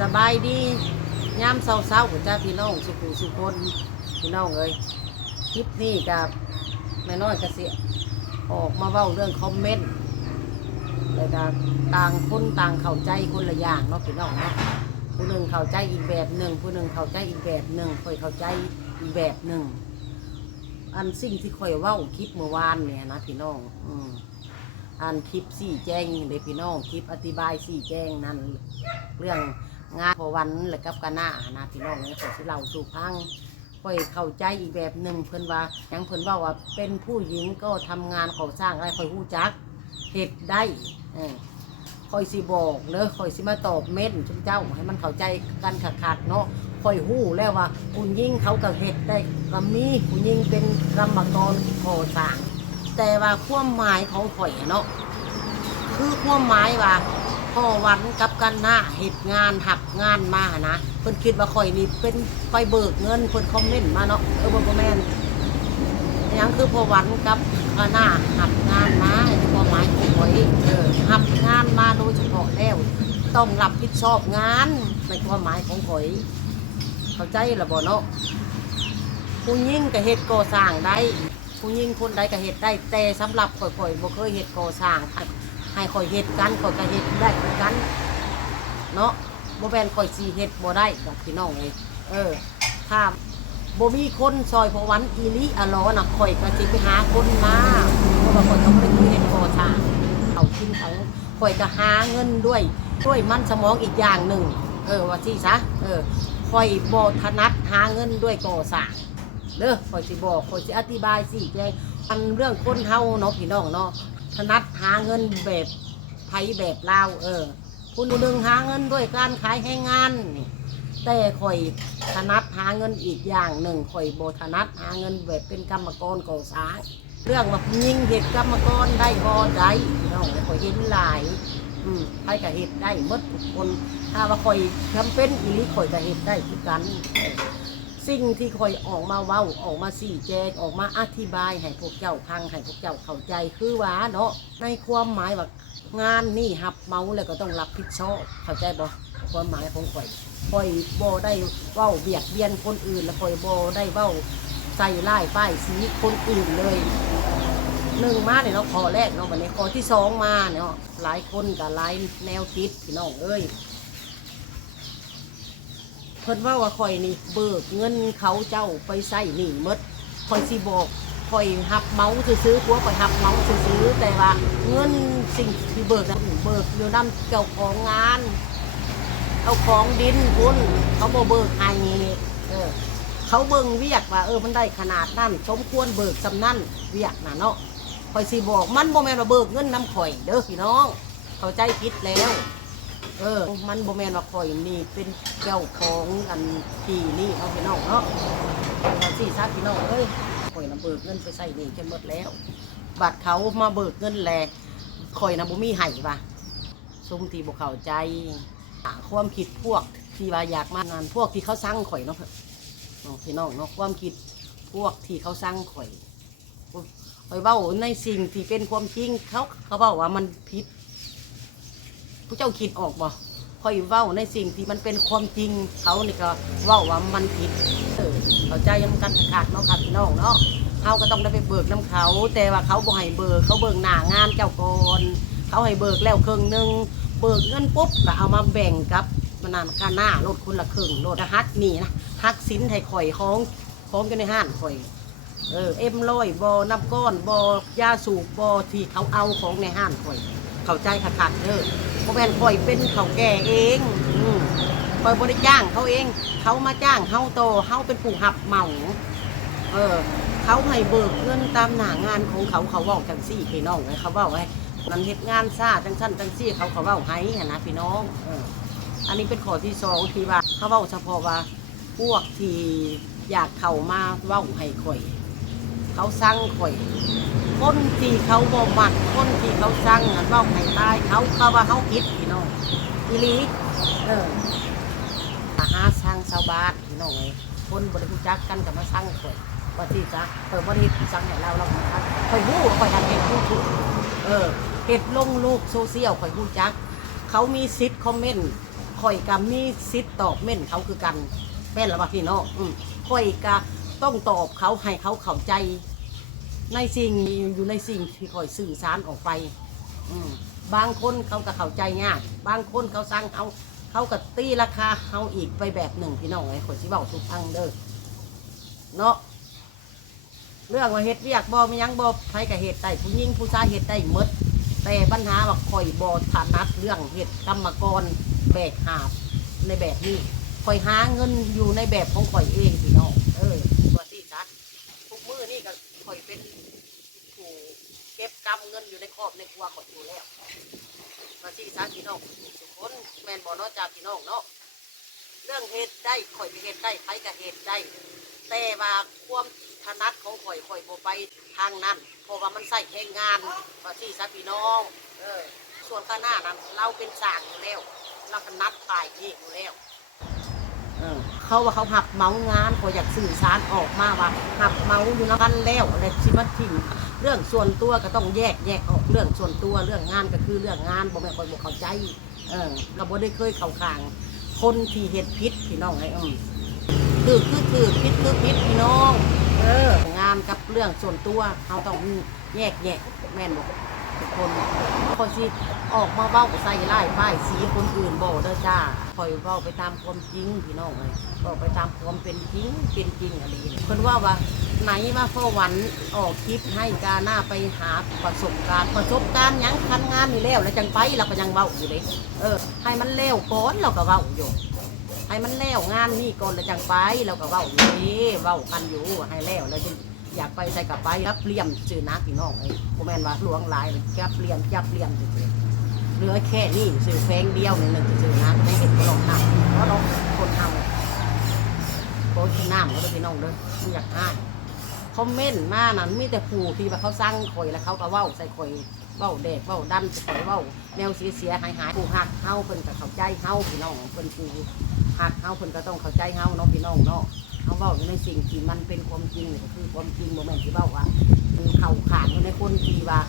สบายดียามเศร้าๆของจ้าพี่น้องสุขุสุคนพี่น้องเอ้ยคลิปนี้กับแม่น้อยกระเสียออกมาเว้าเรื่องคอมเมนต์แล้วก็ต่างคนต่างเข้าใจคนละอย่างเนาะพี่น้องเนาะผู้หนึ่งเข้าใจอีกแบบหนึ่งผู้หนึ่งเข้าใจอีกแบบหนึ่งคอยเข้าใจอีกแบบหนึ่งอันสิ่งที่คอยเว้าคลิปเมื่อวานเนี่ยนะพี่น้อง อืมอันคลิปสี่แจ้งเด็กพี่น้องคลิปอธิบายสี่แจ้งนั่นเรื่อง งานพอวันและกับกะหน้านะพี่น้องเนี่ยขอที่เราสู่พังค่อยเข้าใจอีกแบบหนึ่งเพิ่นว่ายังเพิ่นว่าว่าเป็นผู้หญิงก็ทำงานก่อสร้างอะไรค่อยหู้จักเฮ็ดได้ค่อยสิบอกเด้อค่อยสิมาตอบเม้นชุมเจ้าให้มันเข้าใจกันขาดเนาะค่อยหู้แล้วว่าผู้หญิงเขาก็เฮ็ดได้ก็มีผู้หญิงเป็นกรรมกรก่อสร้าง แต่ว่าความหมายของข่อยเนาะคือความหมายว่า พ่อวันกับกันหน้าเหตุงานหักงานมาหะนะเพิ่นคิดว่าข่อยนี่เป็นไปเบิกเงินเพิ่นคอมเมนต์มาเนาะเออบ่บ่แม่นอหยังคือพ่อวันกับกันหน้าหักงานมาในความหมายของข่อยเออหักงานมาโดยเฉพาะแล้วต้องรับผิดชอบงานในความหมายของข่อย เข้าใจละบ่เนาะผู้หญิงก็เฮ็ดก่อสร้างได้ผู้หญิงคนใดก็เฮ็ดได้แต่สำหรับข่อยข่อยบ่เคยเฮ็ดก่อสร้าง ให้ให้ข่อยเฮ็ดกันข่อยก็เฮ็ดได้คือกัน เนาะบ่แม่นข่อยสิเฮ็ดบ่ได้ดอกพี่น้องเอ้ยเออ ถ้าบ่มีคนซอยพอวันอีลิอะลอนะข่อยก็สิไปหาคนมาเพราะว่าข่อยก็บ่ได้เคยเฮ็ดก่อสร้างเขากินเขาข่อยก็หาเงินด้วยด้วยมันสมองอีกอย่างหนึ่งเออว่าสิซะเออข่อยบ่ถนัดหาเงินด้วยก่อสร้างเด้อคอยสิบอกคอยสิอธิบายสิแจงอันเรื่องคนเฮาเนาะพี่น้องเนาะ ถนัดหาเงินแบบไผแบบลาวเออผู้หนึ่งหาเงินด้วยการขายให้งานแต่คอยถนัดหาเงินอีกอย่างหนึ่งคอยโบถนัดหาเงินแบบเป็นกรรมกรก่อสร้างเรื่องว่ายิงเหตุกรรมกรได้พอได้น้องคอยเห็นหลายอืมใครก็เหตุได้หมดทุกคน ถ้าว่าคอยจำเป็นอีหลีคอยก็เหตุได้คือกัน สิ่งที่คอยออกมาเว้าออกมาสี่แจงออกมาอธิบายให้พวกเจ้าพังให้พวกเจ้าเข้าใจคือว่าเนาะในความหมายว่างานนี่หับเมาแล้วก็ต้องรับผิดชอบเข้าใจบ่ความหมายของข่อยข่อยบ่ได้เว้าเบียดเบียนคนอื่น แล้วข่อยบ่ได้เว้าใส่ร้ายป้ายสีคนอื่นเลยหนึ่งมาเนี่ยเนาะขอแรกเนาะวันนี้ขอที่สองมาเนาะหลายคนกับหลายแนวคิดพี่น้องเอ้ย พิ่นว่าว่าข่อยนี่เบิกเงินเขาเจ้าไปใส่หนี้มดข่อยสิบอกข่อยหับเมาส์ซื้อๆผัวข่อยหับเมาส์ซื้อๆแต่ว่าเงินสิ่งที่เบิกนั้นเบิกอยู่นํเจ้าของงานเจ้าของดินคุณเขาบ่เบิกให้เออเขาเบิ่งเวียกว่าเออมันได้ขนาดนั้นสมควรเบิกจำนั่นเวียกน่ะเนาะข่อยสิบอกมันบ่แม่นว่าเบิกเงินน้ำข่อยเด้อพี่น้อง เข้าใจผิดแล้ว เออ มันบ่แม่นว่าข่อยนี่เป็นเจ้าของอันที่นี่เอาพี่น้องเนาะเอาสิซะพี่น้องเอ้ยข่อยน่ะเบิกเงินไปใส่หนี่จนหมดแล้วบัตรเขามาเบิกเงินแลข่อยน่ะบ่มีให้ว่ะซุมที่บ่เข้าใจความคิดพวกที่ว่าอยากมางานพวกที่เขาสั่งข่อยเนาะเนาะพี่น้องเนาะความคิดพวกที่เขาสั่งข่อยข่อยเว้าในสิ่งที่เป็นความจริงเขาเขาเว้าว่ามันผิด ผู้เจ้าคิดออกบ่คอยเว้าในสิ่งที่มันเป็นความจริงเขานี่ก็เว้าว่ามันผิดเออเขาใจยังกันขาดเนาะครับพี่น้องเนาะเขาก็ต้องได้ไปเบิกน้ำเขา แต่ว่าเขาบ่ให้เบิกเขาเบิกหน้างานเจ้าก่อนเขาให้เบิกแล้วครึ่งหนึ่งเบิกเงินปุ๊บก็เอามาแบ่งกับมันนานค่าหน้ารถคนละครึ่งรถฮักนี่นะฮักสินให้ข่อยของของกันในห้านข่อยเออเอ็มลอยบอน้ำก้อนบอยาสูบบอที่เขาเอาของในห้านข่อย เข้าใจขาดเด้อ ราะแม่นข่อยเป็นเขาแก่เองอืมข่อยบริจ้างเขาเอง เขามาจ้างเฮาโตเฮาเป็นผู้หับเหมาเออ เขาให้เบิกเงินตามหน้างานของเขาเขาเว่าจังซี่พี่น้องเลยเขาเว่าไว้นั้นเฮ็ดงานซ่าจังสั้นจังซี่เขาเขาเว่าให้นนะพี่น้องเอออันนี้เป็นข้อที่สองที่ว่าเขาเว้าเฉพาะว่าพวกที่อยากเข้ามาเว้าให้ข่อย เขาสั่งข่อย คนที่เขาบ่มักคนที่เขาสั่งอันเว้าให้ตายเขาเขาว่าเขาผิดพี่น้องอีหลีเออมาหาสั่งชาวบ้านพี่น้องเอ้ยคนบริรู้จักกันกับมาสั่งข่อยว่าที่จ้ะเปิดบริษัทสั่งให้เราเรามาสั่งข่อยรู้ข่อยทำเองรู้ทุกเออเห็ดลงลูกโซเชียลข่อยรู้จัก เขามีสิทธิ์คอมเมนต์ข่อยก็มีสิทธิ์ตอบเม่นเขาคือกันแม่นหรือเปล่าพี่น้องอืมข่อยก็ต้องตอบเขาให้เขาเข้าใจ ในสิ่งอยู่ในสิ่งที่ข่อยสื่อสารออกไป อืมบางคนเขาก็เข้าใจง่ายบางคนเขาสั่งเขาเขาก็ตีราคาเขาอีกไปแบบหนึ่งพี่น้องไอ้ข่อยสิเว้าทุกพังเด้อเนาะเรื่องว่าเฮ็ดเวียกบ่มีหยังบ่ไผก็เฮ็ดได้ผู้หญิงผู้ชายเฮ็ดได้หมด แต่ปัญหาว่าข่อยบ่ถนัดเรื่องเฮ็ดกรรมกรแบกหาบในแบบนี้ข่อยหาเงินอยู่ในแบบของข่อยเองพี่น้องเออตัวที่ชัดทุกมื้อนี่ก็ ข่อยเป็นผู้เก็บกำเงินอยู่ในครอบในครัวข่อยอยู่แล้วตัวที่ชัดพี่น้องทุกคนแมนบ่เนาะจากพี่น้องเนาะเรื่องเฮ็ดได้ข่อยไปเฮ็ดได้ไผก็เฮ็ดได้ แต่ว่าความถนัดของข่อยข่อยบ่ไปทางนั้นเพราะว่ามันใส่แรงงานว่าที่ซะพี่น้องเออส่วนข้างหน้านั้นเราเป็นสางอยู่แล้วเราถนัดฝ่ายนี้อยู่แล้ว เขาว่าเขาหักเมางานเขาอยากสื่อสารออกมาว่าหักเมาอยู่แล้วกันแล้วอะไรชิมาทิ้งเรื่องส่วนตัวก็ต้องแยกแยกออกเรื่องส่วนตัวเรื่องงานก็คือเรื่องงานบ่แม่คนบ่เข้าใจ เออเราบ่ได้เคยเข้าข้าง คนที่เฮ็ดพิษพี่น้องไอ้อืมคือคือคือพิษคือพิษพี่น้อง เอองานกับเรื่องส่วนตัวเราต้องแยกแยะแม่นบอก ทุกคนคอยสิออกมาเว้าใส่ไล่ป้ายสีคนอื่นบอกเด้อจ้าคอยเว้าไปตามความจริงพี่น้องเลยบอกไปตามความเป็นจริงเป็นจริงอะไรนี่เพิ่นว่าว่าไหนมาพ่อวันออกคลิปให้กาหน้าไปหาประสบการณ์ประสบการณ์ยังคันงานนี่แล้วแล้วจังไปเราก็ยังเว้าอยู่เลยเออ ให้มันแล้วก่อนเราก็เว้าอยู่ให้มันแล้วงานนี่ก่อนแล้วจังไปเราก็เว้าอยู่นี่เว้ากันอยู่ให้แล้วแล้วจะ อยากไปใส่กับไปรับเลี่ยมชื่อนักพี่น้องไอ้โมแมนว่าหลวงหลายเลยจับเลี่ยมจับเลี่ยมซื่อๆเหลือแค่นี้สื่อแฟงเดียวหนึ่งหนึ่งซื่อๆนะไม่เห็นก็ลองทำเพราะเราคนทำโคที่น้ำก็ได้พี่น้องเด้อไม่อยากให้คอมเมนต์มานั้นมีแต่ผู้ที่ว่าเขาสร้างข่อยแล้วเขาก็เว้าใส่ข่อยเว้าแดกเว้าดันใส่ข่อยเว้าแนวเสียเสียหายหายผู้หักเฮาเพิ่นก็เข้าใจเฮาพี่น้องเพิ่นผู้หักเฮาเพิ่นก็ต้องเข้าใจเฮาเนาะพี่น้องเนาะ เฮาเว้าอยู่ในสิ่งที่มันเป็นความจริงนี่ก็คือความจริงบ่แม่นที่เว้าว่ามันเข้าขานอยู่ในคนที่ว่า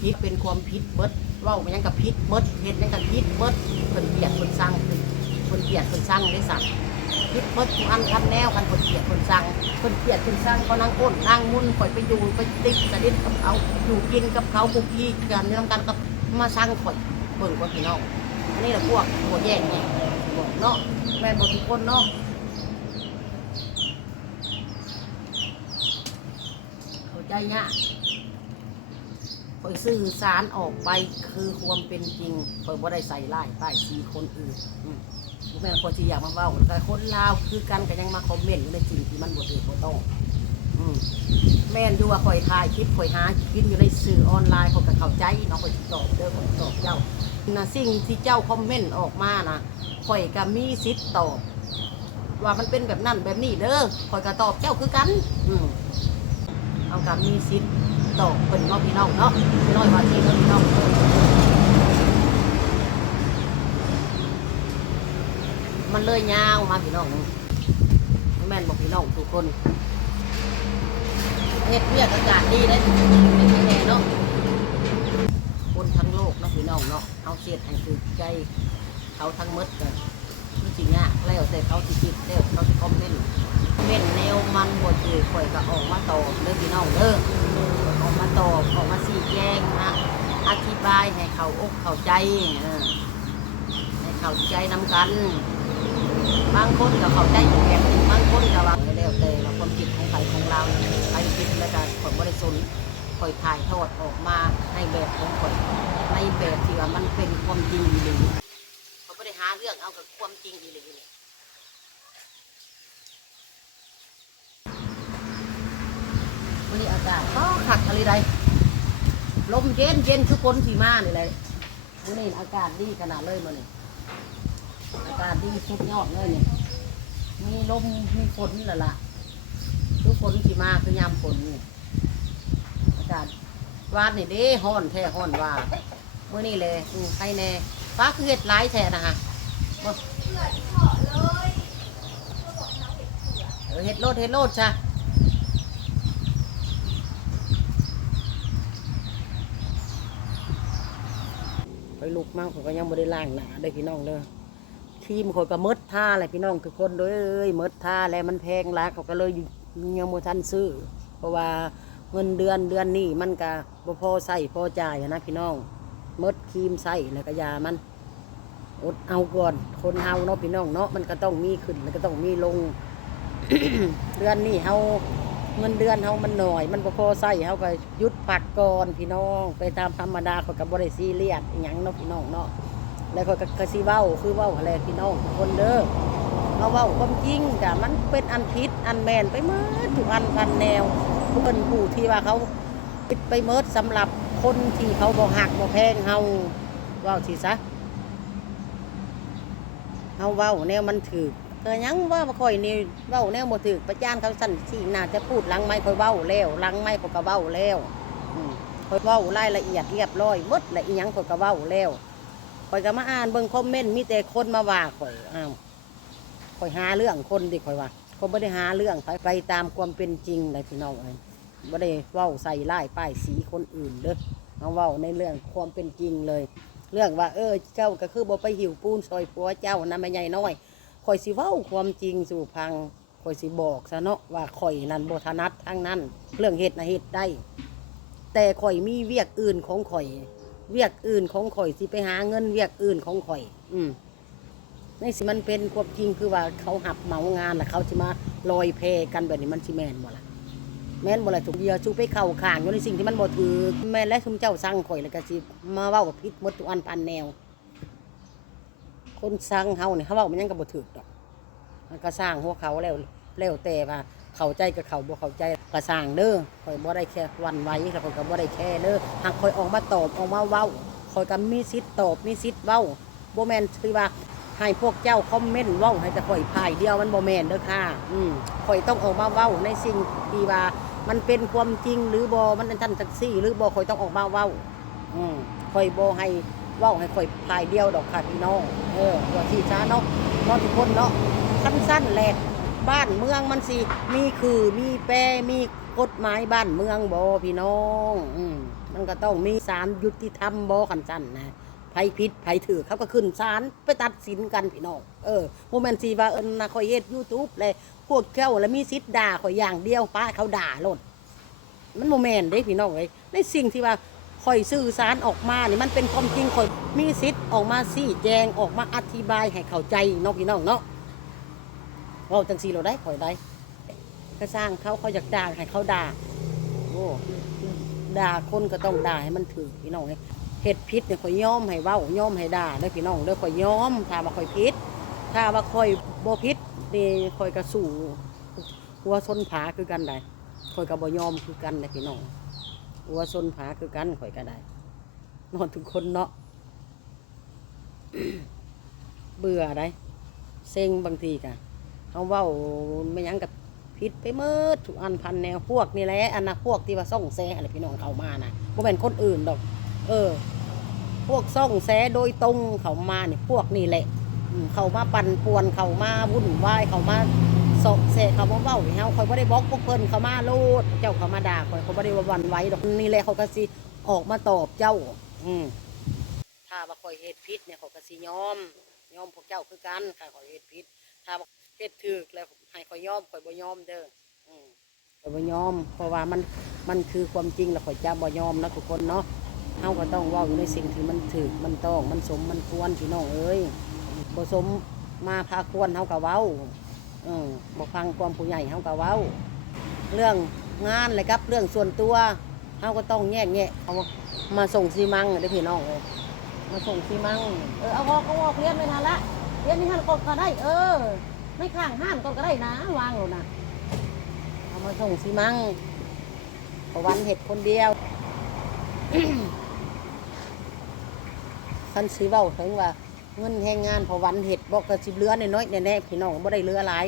ผิดเป็นความผิดเบิดเว้ามันยังกับผิดเบิดเฮ็ดหยังกับผิดเบิดเพิ่นเกลียดเพิ่นสั่งเพิ่นเพิ่นเกลียดเพิ่นสั่งได้สั่งผิดเบิดทุกอันคันแนวคันเพิ่นเกลียดเพิ่นสั่งเพิ่นเกลียดเพิ่นสั่งเขานั่งอ้นนั่งมุนข่อยไปอยู่ไปติดสนิทกับเขาอยู่กินกับเขาคุกกี้กันนำกันกับมาสั่งข่อยเบิ่งว่าพี่น้องอันนี้แหละพวกพวแย่งเนี่ยบอกเนาะแม่บอกทุกคนเนาะ เข้าใจเนี่ยคอยสื่อสารออกไปคือความเป็นจริงคอยบ่ได้ใส่ร้ายป้ายสีคนอื่นอืมแม่คนที่อยากมาเว้าแต่คนลาวคือกันก็ยังมาคอมเมนต์อยู่ในสิ่งที่มันบ่ถูกบ่ต้องอืมแม่นอยู่ว่าคอยถ่ายคลิปคอยหากินอยู่ในสื่อออนไลน์เขาก็เข้าใจเนาะคอยตอบเด้อคอยตอบเจ้านะสิ่งที่เจ้าคอมเมนต์ออกมานะคอยก็มีสิทธิ์ตอบว่ามันเป็นแบบนั้นแบบนี้เด้อคอยก็ตอบเจ้าคือกัน อืม เอากับมีสิทธิ์ตอบเป็นเนาะพี่น้องเนาะพี่น้อยว่าที่เนพี่น้องมันเลยยาวมาพี่น้องแม่นบอกพี่น้องทุกคนเฮ็ดเวียกอากาศดีได้เป็นที่แน่เนาะคนทั้งโลกเนาะพี่น้องเนาะเอาเสียดให้คือใจเขาทั้งมดกัน จริงอะแล้วแต่เขาสิคิดแล้วเขาสิคอมเมนต์เม่นแนวมันบทคือข่อยก็ออกมาตอบเด้อพี่น้องเด้อออกมาตอบออกมาชี้แจงนะอธิบายให้เขาอกเข้าใจให้เข้าใจนำกันบางคนก็เข้าใจอีกแบบนึงบางคนก็ว่าแล้วแต่ว่าความคิดของใครของเราใครคิดแล้วก็ข่อยบริสุทธิ์ข่อยถ่ายทอดออกมาในแบบของข่อยในแบบที่ว่ามันเป็นความจริงดีาไม่ได้หาเรื่องเอากับความจริงอีหลีเลยวันนี้อากาศก็ขักอะไรใดลมเย็นเย็นทุกคนสีมานี่เลยวันนี้อากาศดีขนาดเลยมันนี่อากาศดีสุดยอดเลยเนี่ยมีลมมีฝนล้วล่ะทุกคนสีมาคือยามฝนนี่อากาศวานนี่เด้ฮ้อนแท้ฮ้อนว่าเมื่อนี้เลยใครแน่ฟ้าคือเห็ดร้ายแท้นะฮะ เออเห็ดโลดเห็ดโลดจ้ะไปลุกมากผมก็ยังไม่ได้ล้างหนาเด้พี่น้องเด้อครีมข่อยก็มดท่าเลยพี่น้องทุกคนเด้ยเอ้ยหมดท่าแล้วมันแพงหลายเขาก็เลยยังบ่ทันซื้อ เพราะว่าเงินเดือนเดือนนี้มันก็บ่พอใส่พอจ่ายนะพี่น้องมดครีมใส่แล้วก็ยามัน อดเอาก่อน คนเฮาเนาะพี่น้องเนาะมันก็ต้องมีขึ้นมันก็ต้องมีลง เดือนนี้เฮาเงินเดือนเฮามันหน่อย มันบ่พอใส่เฮาก็หยุดพักก่อนพี่น้อง ไปตามธรรมดาเขาก็บ่ได้ซีเรียสอิหยังเนาะพี่น้องเนาะแล้วเขาก็กสิเว้าคือเว้าอะไรพี่น้องคนเด้อเอาเว้าความจริงจ้ะมันเป็นอันผิดอันแมนไปหมดทุกอันพันแนวผู้เป็นผู้ที่ว่าเขาปิดไปเมิดสำหรับคนที่เขาบ่หักบ่แพงเฮาเว้าสิซะ เฮาเว้าแนวมันถือก็ยังว่าบ่ค่อยนี่เว้าแนวบ่ถึกประจานเขาสั่นสิน่าจะพูดหลังไม้ค่อยเว้าแล้วหลังไม้เขาก็เว้าแล้วอืมค่อยเว้ารายละเอียดเรียบร้อยหมดละอีหยังค่อยก็เว้าแล้วค่อยก็มาอ่านเบิ่งคอมเมนต์มีแต่คนมาว่าข่อยอ้าวข่อยหาเรื่องคนดิข่อยว่าเขาบ่ได้หาเรื่องไปไปตามความเป็นจริงเลยพี่น้องเอ้ยบ่ได้เว้าใส่ร้ายป้ายสีคนอื่นเด้อเอาเว้าในเรื่องความเป็นจริงเลย เรื่องว่าเออเจ้าก็คือบ่ไปหิวปูนซอยผัวเจ้านะแม่ใหญ่น้อยข่อยสิเว้าความจริงสู่พังข่อยสิบอกซะเนาะว่าข่อยนั่นบ่ถนัดทางนั้น เรื่องเฮ็ดนะเฮ็ดได้ แต่ข่อยมีเวียกอื่นของข่อย เวียกอื่นของข่อยสิไปหาเงินเวียกอื่นของข่อย อืมในสิมันเป็นความจริงคือว่าเขาหับเหมางานแล้วเขาสิมาลอยแพกันแบบนี้มันสิแมนบ่ล่ะ แม่นบ่ล่ะทุกเดียวชูไปเข้าข้างอยู่ในสิ่งที่มันบ่ถือแม่นและชุมเจ้าสั่งข่อยแล้วก็สิมาเว้ากับพิษหมดทุกอันพันแนว คนสร้างเฮาเนี่ยเขาเว้ามันยังก็บ่ถูกดอกมันก็สร้างหัวเขาแล้วแล้วแต่ว่าเข้าใจกับเขาบ่เข้าใจก็สร้างเด้อข่อยบ่ได้แค่วันไหว้แล้วข่อยก็บ่ได้แค่เด้อหากข่อยออกมาตอบออกมาเว้าข่อยก็มีสิทธิ์ตอบมีสิทธิ์เว้าบ่แม่นคือว่าให้พวกเจ้าคอมเมนต์เว้าให้แต่ข่อยพายเดียวมันบ่แม่นเด้อค่ะ อืมข่อยต้องออกมาเว้าในสิ่งที่ว่า มันเป็นความจริงหรือบ่มันอันทันทักซี่ หรือบ่ข่อยต้องออกมาเว้าอืมข่อยบ่ให้เว้าให้ข่อยพายเดียวดอกค่ะพี่น้องเออว่าที่ช้าเนาะเนาะทุกคนเนาะสั้นๆแหละบ้านเมืองมันสิมีคือมีแปรมีกฎหมายบ้านเมืองบอพี่น้องอืมมันก็ต้องมีศาลยุติธรรมบอขันสั้นนะไผผิดไผถือเขาก็ขึ้นศาลไปตัดสินกันพี่น้องเออโมเมนต์สีว่าเอินนะคอยเฮ็ดยูทูบเลย พวกเจ้าแล้วมีสิทธิ์ด่าคอยอย่างเดียวป้าเขาด่าโลดมันโมเมนต์เด้พี่น้องเลยในสิ่งที่ว่าคอยสื่อสารออกมานี่มันเป็นความจริงคอยมีสิทธิ์ออกมาซี่แจงออกมาอธิบายให้เข้าใจเนาะพี่น้องเนาะเว่าจังสีเราได้ข่อยได้ก็สร้างเขาเขาอยากด่าให้เขาด่าโอ้ด่าคนก็ต้องด่าให้มันถือพี่น้องเอ้ยเฮ็ดพิษเนี่ยข่อยยอมให้เว้ายอมให้ด่าเด้พี่น้องเด้อข่อยยอมถ้าว่าข่อยพิษถ้าว่าข่อยบ่พิษ นี่ข่อยก็สู้หัวชนผาคือกันได้ข่อยก็บ่ยอมคือกันได้พี่น้องหัวชนผาคือกันข่อยก็ได้นอนทุกคนเนาะเบื่อได้เซ็งบางทีกะเขาเว้าไม่ยังกับพิษไปเมื่อทุกอันพันแนวพวกนี่แหละอันนะพวกที่ว่าซ่องแซอะไรพี่น้องเขามานะบ่เป็นคนอื่นดอก เออ พวกซ่องแซโดยตรงเขามาเนี่ยพวกนี่แหละ เขามาปั่นป่วนเขามาวุ่นวายเขามาสอกแซเขามาเว้าเฮาคอยบ่ได้บล็อกพวกเพิ่นเขามาโลดเจ้าเขามาด่าคอยเขาบ่ได้ว่าวันไว้ดอกนี่แหละเขาก็สิออกมาตอบเจ้า อืมถ้าว่าคอยเฮ็ดพิษเนี่ยเขาก็สิยอมยอมพวกเจ้าคือกันถ้าคอยเฮ็ดพิษถ้าเฮ็ดถูกแล้วให้ข่อยยอมข่อยบ่ยอมเด้ออืมข่อยบ่ยอม เพราะว่ามันมันคือความจริงแล้วข่อยจะบ่ยอมนะทุกคนเนาะเฮาก็ต้องเว้าอยู่ในสิ่งที่มันถูกมันต้องมันสมมันควรพี่น้องเอ้ย บ่สมมาพาควรเฮาก็เว้าเออบ่ฟังความผู้ใหญ่เฮาก็เว้า เรื่องงานเลยครับ เรื่องส่วนตัวเฮาก็ต้องแยกแยะเอามาส่งซีมังเด้อพี่น้องเอ้ยมาส่งซีมังเออเอาออกเอาออกเรียนไม่ทันละเรียนนี่หันกดก็ได้ เออ ไม่ข้างห้านก็ก็ได้นะวางหรอกนะเอามาส่งสิมังพอวันเห็ดคนเดียวคันสีเบ้าถึงว่า เงินแรงงานพอวันเห็ดบอกกระสิบเรือน้อยๆแน่ๆพี่น้องบ่ได้เรือหลาย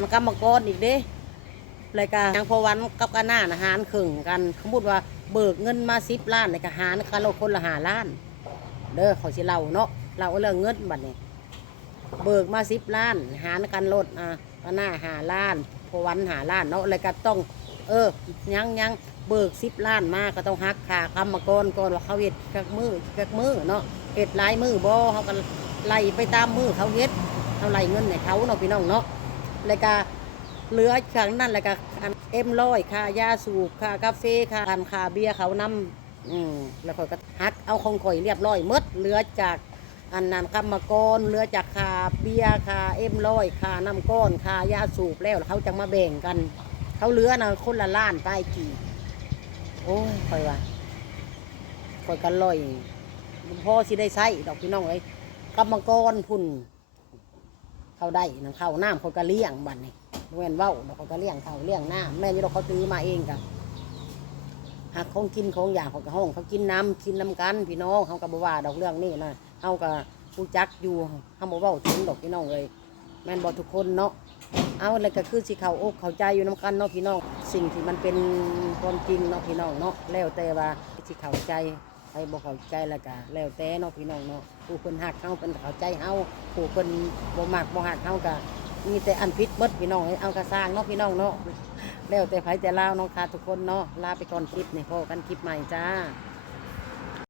มันกรรมกรอีกเด้รายการทางพอวันกับกันหน้านะหารครึ่งกันสมมติว่าเบิกเงินมาสิบล้านในกหารกันเราคนละหาล้าน เด้อเขาสิเล่าเนาะเราเรื่องเงินบัดนี้เบิกมาสิบล้าน หารกันลดอะก็หน้าหาล้านพอวันหาล้านเนาะเลยก็ต้อง เออยังยังเบิกสิบล้านมาก็ต้องหักค่ากรรมกรก่อนว่าเขาเฮ็ดกักมือกักมือเนาะ เฮ็ดหลายมือบ่เขาก็ไล่ไปตามมือเขาเฮ็ดเขาไล่เงินให้เขาเนาะพี่น้องเนาะแล้วก็เหลือครั้งนั้นแล้วก็อันเอ็มร้อยค่ายาสูบค่ากาแฟค่าทานค่าเบียร์เขานำอืมแล้วข่อยก็หักเอาของข่อยเรียบร้อยหมดเหลือจากอันนั้นกรรมกรเหลือจากค่าเบียร์ค่าเอ็มร้อยค่าน้ำก้อนค่ายาสูบแล้วเขาจะมาแบ่งกัน เขาเหลือนะคนละล้านป้ายกี่โอ้ยคอยว่าคอยกันลอย พ่อสิได้ใช้ดอกพี่น้องเอ้ยกรรมกรพุ่น เขาได้นังเข้าน้ำเขาก็เลี้ยงบัดนี้แม่นว้าดอกเขาก็เลี้ยงเขาเลี้ยงน้ำแม่นี่ดอกเขาตื้อมาเองกันหากของกินของอย่างเขาก็ห้อง เขากินน้ำกินน้ำกันพี่น้องเขาก็บว่าดอกเรื่องนี้นะเขาก็ผู้จักอยู่เขาบอกว่าถึงดอกพี่น้องเลยแม่นบอกทุกคนเนาะเอาแล้วก็คือสิเขาอกเขาใจอยู่น้กันเนาะพี่น้อง สิ่งที่มันเป็นความจริงเนาะพี่น้องเนาะแล้วแต่ว่าสิเขาใจ ใครบ่เข้าใจแล้วก็แล้วแต่เนาะพี่น้องเนาะผู้คนหักเฮาเพิ่นเข้าใจเฮาผู้คนบ่มักบ่หักเฮาก็มีแต่อันผิดหมดพี่น้องเอากระสร้างเนาะพี่น้องเนาะแล้วแต่ไผแต่ลาวเนาะค่ะทุกคนเนาะลาไปก่อนคลิปนี่พบกันคลิปใหม่จ้า